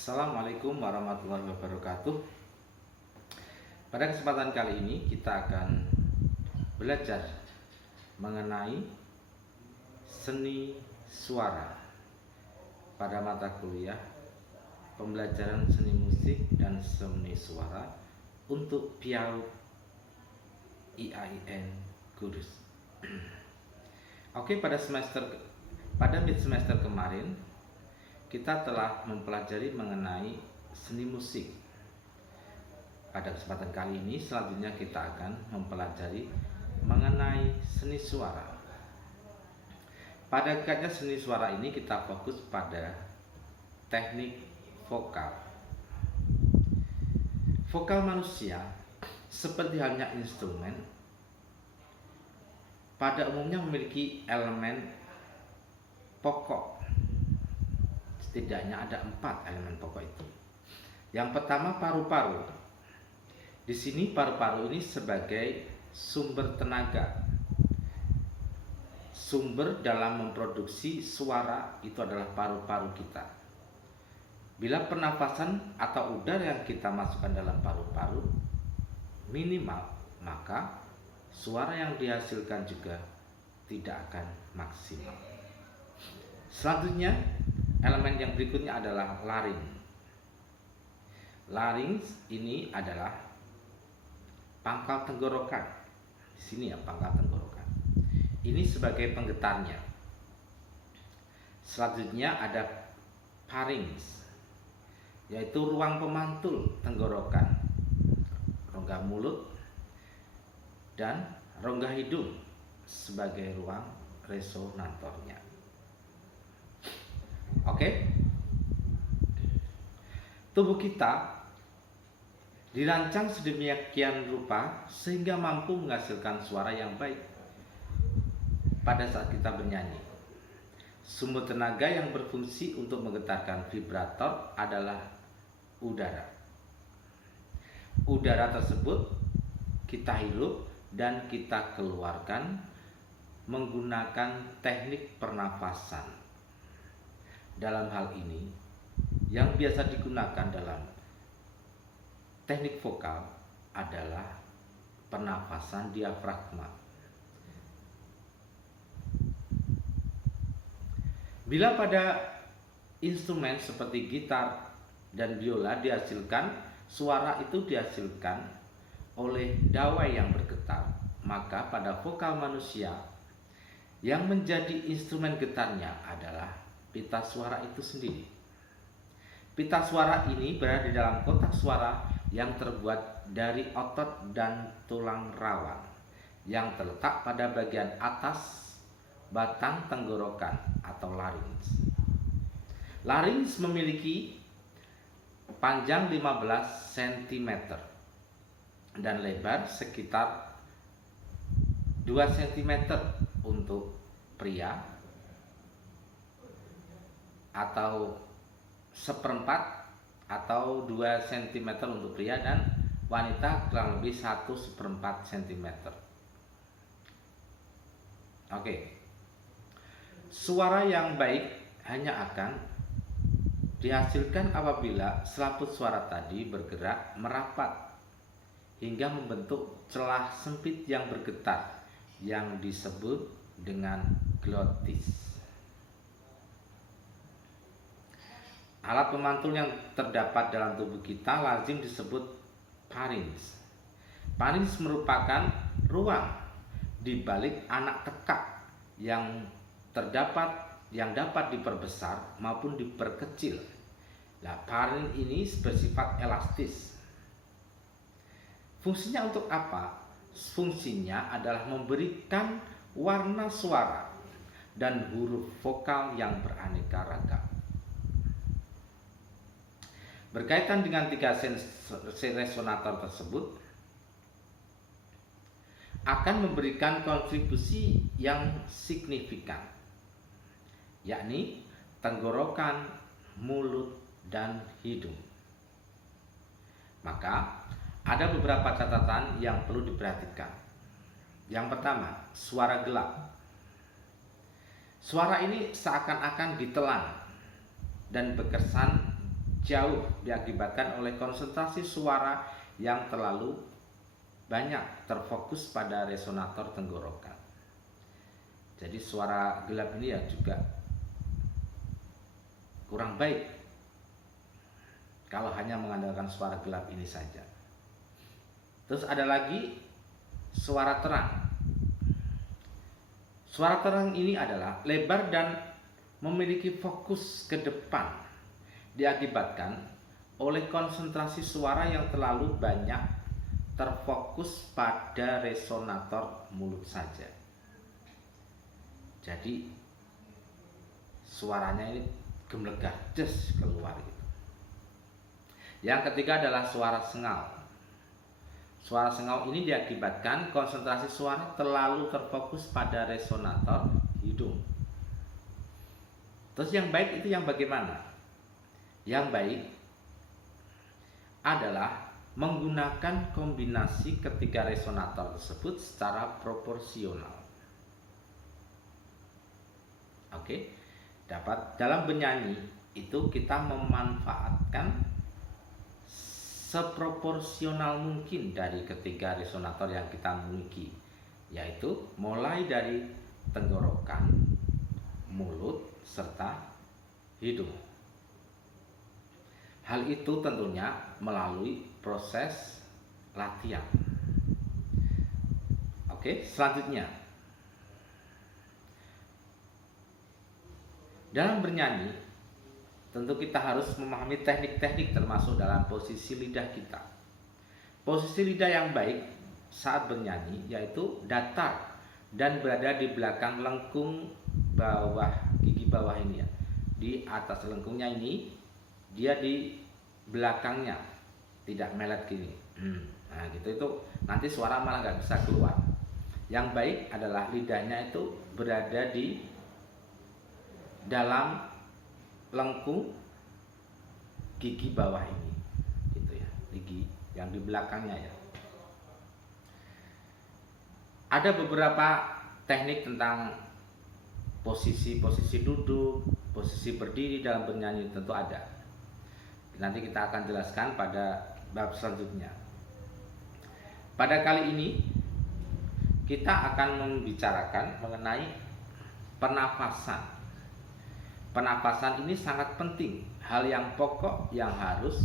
Assalamualaikum warahmatullahi wabarakatuh. Pada kesempatan kali ini kita akan belajar mengenai seni suara pada mata kuliah pembelajaran seni musik dan seni suara untuk PIALUP IAIN Kudus. Oke, pada mid semester kemarin kita telah mempelajari mengenai seni musik. Pada kesempatan kali ini selanjutnya kita akan mempelajari mengenai seni suara. Pada kajian seni suara ini kita fokus pada teknik vokal. Vokal manusia seperti halnya instrumen pada umumnya memiliki elemen pokok. Setidaknya ada 4 elemen pokok itu. Yang pertama, paru-paru. Di sini paru-paru ini sebagai sumber tenaga. Sumber dalam memproduksi suara itu adalah paru-paru kita. Bila pernafasan atau udara yang kita masukkan dalam paru-paru minimal, maka suara yang dihasilkan juga tidak akan maksimal. Selanjutnya, elemen yang berikutnya adalah laring. Larynx ini adalah pangkal tenggorokan. Di sini ya, pangkal tenggorokan. Ini sebagai penggetarnya. Selanjutnya ada pharynx, yaitu ruang pemantul tenggorokan, rongga mulut dan rongga hidung sebagai ruang resonatornya. Oke. Tubuh kita dirancang sedemikian rupa sehingga mampu menghasilkan suara yang baik pada saat kita bernyanyi. Sumber tenaga yang berfungsi untuk menggetarkan vibrator adalah udara. Udara tersebut kita hirup dan kita keluarkan menggunakan teknik pernafasan. Dalam hal ini, yang biasa digunakan dalam teknik vokal adalah pernafasan diafragma. Bila pada instrumen seperti gitar dan biola suara itu dihasilkan oleh dawai yang bergetar, maka pada vokal manusia yang menjadi instrumen getarnya adalah pita suara itu sendiri. Pita suara ini berada di dalam kotak suara yang terbuat dari otot dan tulang rawan yang terletak pada bagian atas batang tenggorokan atau larynx. Larynx memiliki panjang 15 cm dan lebar sekitar 2 cm untuk pria atau 1/4 atau 2 cm untuk pria, dan wanita kurang lebih 1/4 cm. Oke. Suara yang baik hanya akan dihasilkan apabila selaput suara tadi bergerak merapat hingga membentuk celah sempit yang bergetar yang disebut dengan glotis. Alat pemantul yang terdapat dalam tubuh kita lazim disebut pharynx. Pharynx merupakan ruang di balik anak tekak yang dapat diperbesar maupun diperkecil. Nah, pharynx ini bersifat elastis. Fungsinya untuk apa? Fungsinya adalah memberikan warna suara dan huruf vokal yang beraneka ragam. Berkaitan dengan 3 resonator tersebut akan memberikan kontribusi yang signifikan, yakni tenggorokan, mulut, dan hidung. Maka ada beberapa catatan yang perlu diperhatikan. Yang pertama, suara gelap. Suara ini seakan-akan ditelan dan berkesan jauh diakibatkan oleh konsentrasi suara yang terlalu banyak terfokus pada resonator tenggorokan. Jadi suara gelap ini ya juga kurang baik kalau hanya mengandalkan suara gelap ini saja. Terus ada lagi suara terang. Suara terang ini adalah lebar dan memiliki fokus ke depan, diakibatkan oleh konsentrasi suara yang terlalu banyak terfokus pada resonator mulut saja. Jadi suaranya ini gemlegah des keluar gitu. Yang ketiga adalah suara sengal. Suara sengal ini diakibatkan konsentrasi suara terlalu terfokus pada resonator hidung. Terus yang baik itu yang bagaimana? Yang baik adalah menggunakan kombinasi ketiga resonator tersebut secara proporsional. Oke, dalam bernyanyi itu kita memanfaatkan seproporsional mungkin dari ketiga resonator yang kita miliki, yaitu mulai dari tenggorokan, mulut, serta hidung. Hal itu tentunya melalui proses latihan. Oke, selanjutnya dalam bernyanyi tentu kita harus memahami teknik-teknik termasuk dalam posisi lidah kita. Posisi lidah yang baik saat bernyanyi yaitu datar dan berada di belakang lengkung bawah, gigi bawah ini ya. Di atas lengkungnya ini, dia di belakangnya, tidak melet gini. Nah gitu, itu nanti suara malah nggak bisa keluar. Yang baik adalah lidahnya itu berada di dalam lengkung gigi bawah ini, gitu ya, gigi yang di belakangnya ya. Ada beberapa teknik tentang posisi duduk, posisi berdiri dalam bernyanyi, tentu ada. Nanti kita akan jelaskan pada bab selanjutnya. Pada kali ini kita akan membicarakan mengenai pernafasan. Pernapasan ini sangat penting, hal yang pokok yang harus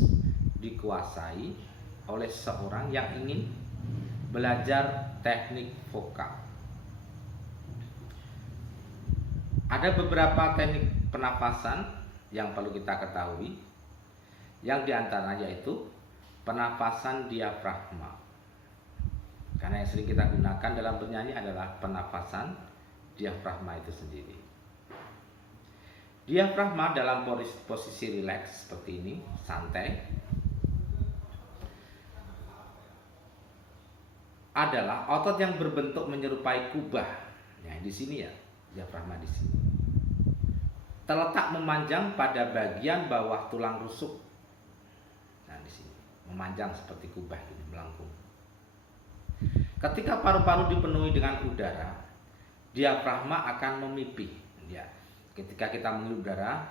dikuasai oleh seorang yang ingin belajar teknik vokal. Ada beberapa teknik pernapasan yang perlu kita ketahui, yang diantaranya yaitu pernapasan diafragma. Karena yang sering kita gunakan dalam bernyanyi adalah pernapasan diafragma itu sendiri. Diafragma dalam posisi rileks seperti ini, santai, adalah otot yang berbentuk menyerupai kubah. Nah, di sini ya, diafragma di sini. Terletak memanjang pada bagian bawah tulang rusuk. Nah, di sini memanjang seperti kubah ini, melengkung. Ketika paru-paru dipenuhi dengan udara, diafragma akan memipih. Ya. Ketika kita menghirup udara,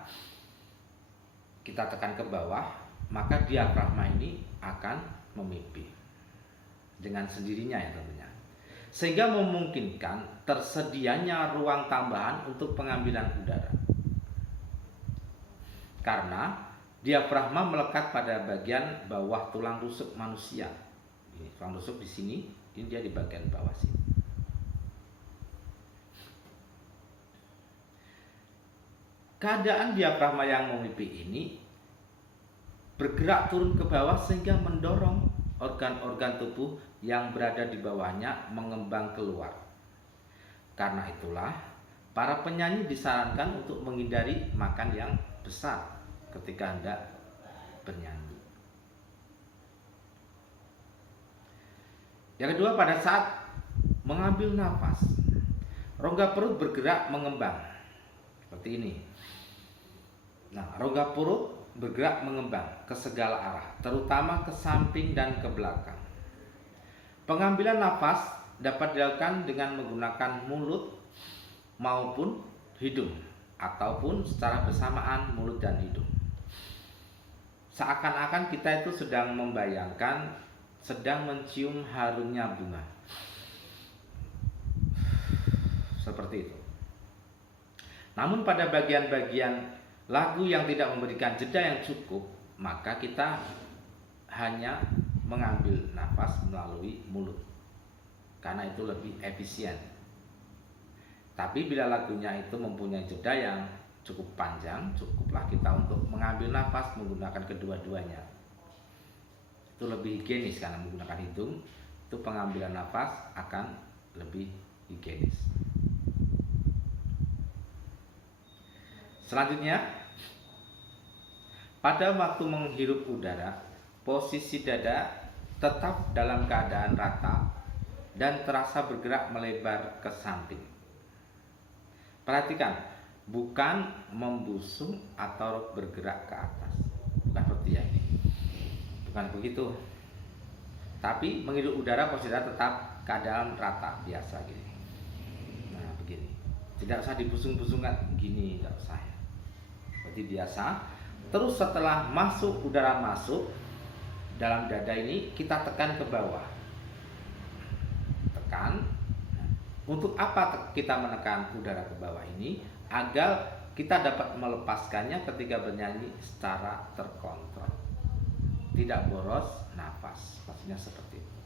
kita tekan ke bawah, maka diafragma ini akan memipih dengan sendirinya ya tentunya, sehingga memungkinkan tersedianya ruang tambahan untuk pengambilan udara. Karena diafragma melekat pada bagian bawah tulang rusuk manusia. Ini tulang rusuk di sini, ini dia di bagian bawah sini. Keadaan diafragma yang memipih ini bergerak turun ke bawah sehingga mendorong organ-organ tubuh yang berada di bawahnya mengembang keluar. Karena itulah para penyanyi disarankan untuk menghindari makan yang besar ketika hendak bernyanyi. Yang kedua, pada saat mengambil nafas, rongga perut bergerak mengembang seperti ini. Nah, rongga perut bergerak mengembang ke segala arah, terutama ke samping dan ke belakang. Pengambilan nafas dapat dilakukan dengan menggunakan mulut maupun hidung, ataupun secara bersamaan mulut dan hidung. seakan-akan kita itu sedang membayangkan, sedang mencium harumnya bunga. Seperti itu. Namun pada bagian-bagian lagu yang tidak memberikan jeda yang cukup, maka kita hanya mengambil nafas melalui mulut, karena itu lebih efisien. Tapi bila lagunya itu mempunyai jeda yang cukup panjang, cukuplah kita untuk mengambil nafas menggunakan kedua-duanya. Itu lebih higienis karena menggunakan hidung, itu pengambilan nafas akan lebih higienis. Selanjutnya, pada waktu menghirup udara, posisi dada tetap dalam keadaan rata dan terasa bergerak melebar ke samping. Perhatikan, bukan membusung atau bergerak ke atas, bukan seperti ini, bukan begitu. Tapi menghirup udara posisi dada tetap keadaan rata biasa gini. Nah begini, tidak usah dibusung-busungkan gini, tidak usah ya. Seperti biasa. Terus setelah udara masuk dalam dada ini, kita tekan ke bawah. Tekan. Untuk apa kita menekan udara ke bawah ini? Agar kita dapat melepaskannya ketika bernyanyi secara terkontrol, tidak boros nafas. Maksudnya seperti itu.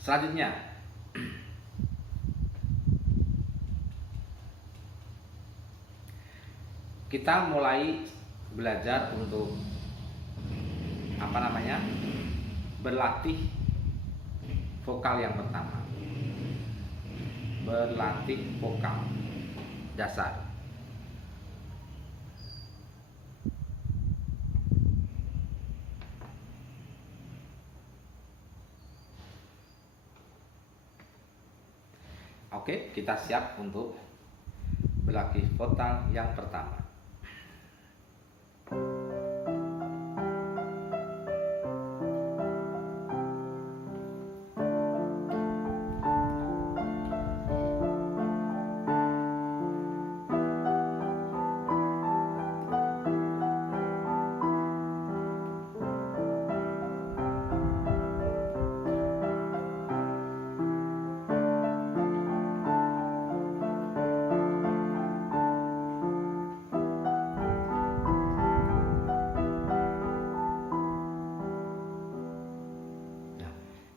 Selanjutnya, kita mulai belajar untuk berlatih vokal yang pertama. Berlatih vokal dasar. Oke, kita siap untuk berlatih vokal yang pertama.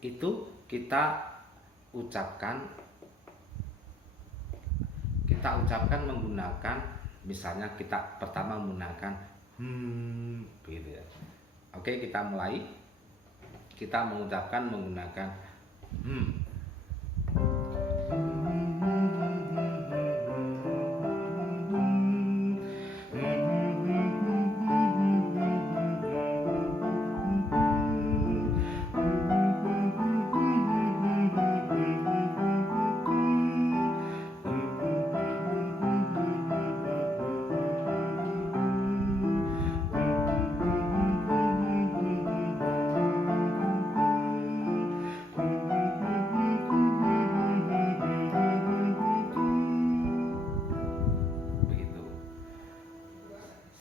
Itu kita ucapkan menggunakan, misalnya kita pertama menggunakan begitu ya. Oke, kita mulai. Kita mengucapkan menggunakan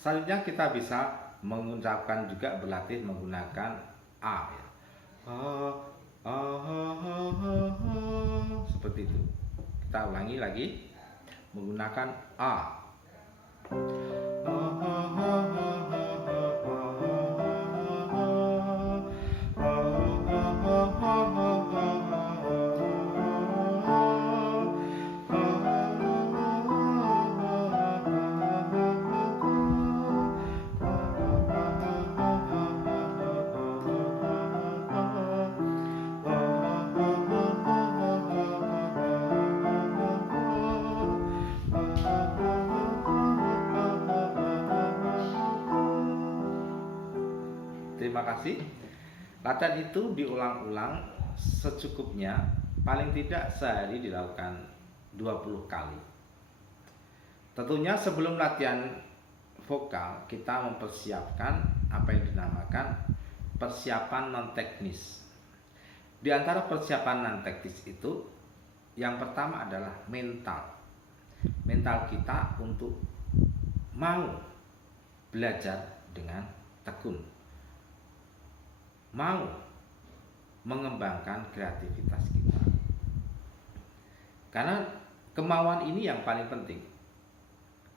Selanjutnya kita bisa mengucapkan juga, berlatih menggunakan A ya. Seperti itu. Kita ulangi lagi menggunakan A. Terima kasih. Latihan itu diulang-ulang secukupnya, paling tidak sehari dilakukan 20 kali. Tentunya sebelum latihan vokal, kita mempersiapkan apa yang dinamakan persiapan non teknis. Di antara persiapan non teknis itu, yang pertama adalah mental. Mental kita untuk mau belajar dengan tekun, mau mengembangkan kreativitas kita. Karena kemauan ini yang paling penting.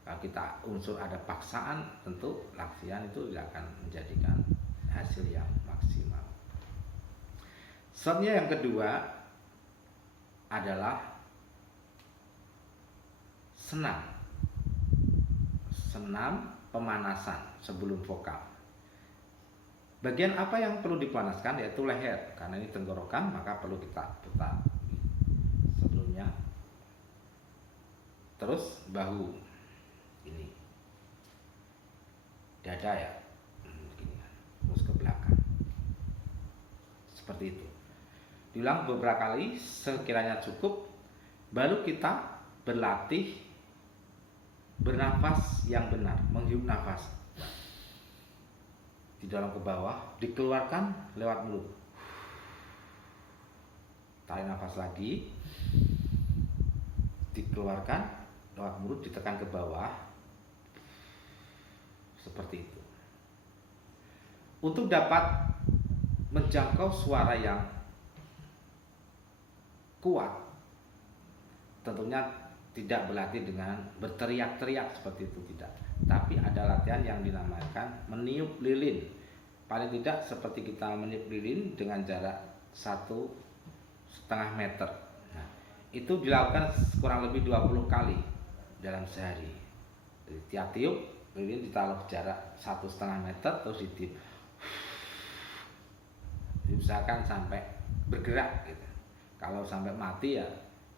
Kalau kita unsur ada paksaan, tentu latihan itu tidak akan menjadikan hasil yang maksimal. Sebabnya yang kedua adalah senam pemanasan sebelum vokal. Bagian apa yang perlu dipanaskan yaitu leher, karena ini tenggorokan, maka perlu kita putar sebelumnya. Terus bahu ini, dada ya, begini, terus ke belakang, seperti itu. Diulang beberapa kali sekiranya cukup, baru kita berlatih bernafas yang benar, menghirup nafas didorong ke bawah, dikeluarkan lewat mulut. Tarik nafas lagi, dikeluarkan lewat mulut, ditekan ke bawah, seperti itu. Untuk dapat menjangkau suara yang kuat, tentunya tidak berlatih dengan berteriak-teriak seperti itu, tidak. Tapi ada latihan yang dinamakan meniup lilin. Paling tidak seperti kita meniup lilin dengan jarak 1,5 meter. Nah, itu dilakukan kurang lebih 20 kali dalam sehari. Jadi, tiap tiup lilin ditaruh jarak 1,5 meter, terus ditiup. Diusahakan sampai bergerak gitu. Kalau sampai mati ya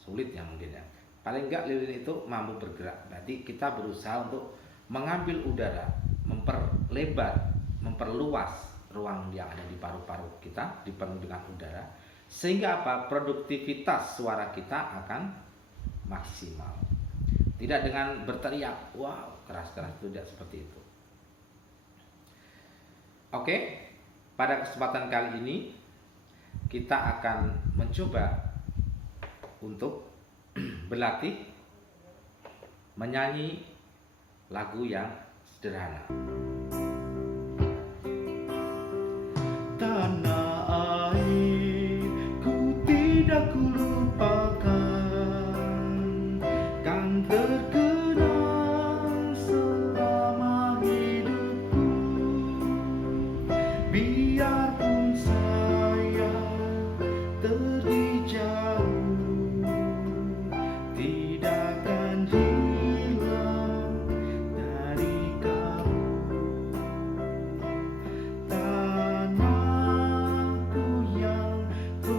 sulit ya mungkin ya. Paling enggak lilin itu mampu bergerak. Berarti kita berusaha untuk mengambil udara, memperlebar, memperluas ruang yang ada di paru-paru kita, dipenuhi dengan udara, sehingga apa? Produktivitas suara kita akan maksimal. Tidak dengan berteriak, wow, keras-keras, tidak seperti itu. Oke, pada kesempatan kali ini kita akan mencoba untuk berlatih menyanyi lagu yang sederhana. Tanah air ku tidak kulupakan, kan terkenang selama hidupku. Biarpun saya pergi jauh, tidak akan hilang dari kamu. Tanahku yang ku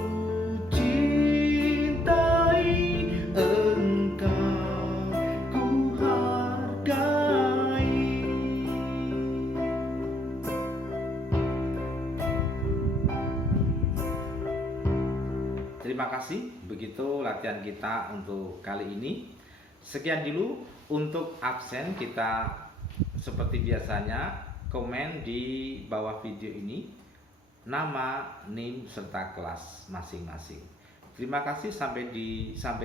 cintai, engkau ku hargai. Terima kasih, begitu latihan kita untuk kali ini. Sekian dulu untuk absen kita, seperti biasanya komen di bawah video ini nama, NIM serta kelas masing-masing. Terima kasih, sampai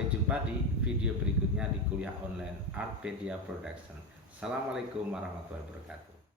jumpa di video berikutnya di kuliah online Artpedia Production. Assalamualaikum warahmatullahi wabarakatuh.